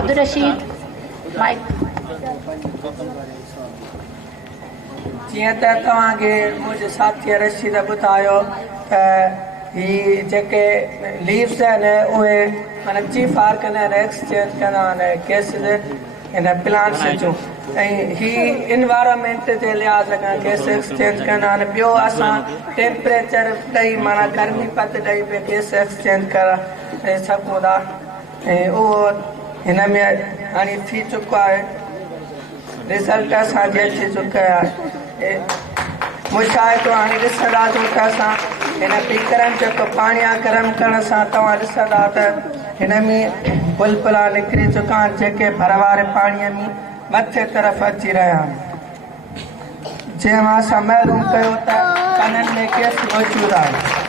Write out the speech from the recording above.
अब्दुल रशीद माइक। जीअं त तव्हांखे मुंहिंजे साथी रशीद ॿुधायो त ही जेके लीव्स आहिनि उहे माना चीफ आर्गेनाइज़र एक्सचेंज कंदा आहिनि केसिस हिन प्लांट्स जूं ऐं ही इन्वायरमेंट जे लिहाज़ खां गैस एक्सचेंज कंदा आहिनि। ॿियो असां टेम्परेचर ॾेई माना गर्मी पत ॾेई बि गैस एक्सचेंज करे सघूं था ऐं उहो हिन में हाणे थी चुको आहे। रिज़ल्ट असांजे अची चुका आहे। मुशाहिदो हाणे ॾिसंदासीं त असां हिन पीकरनि जेको पाणी आहे गरम करण सां तव्हां ॾिसंदा त हिन में बुलबुला निकिरी चुका आहिनि जेके भर वारे पाणीअ में मथे तरफ़ अची रहिया आहिनि। जंहिं मां असां महसूस कयो त कननि में गैस मौजूदु आहे।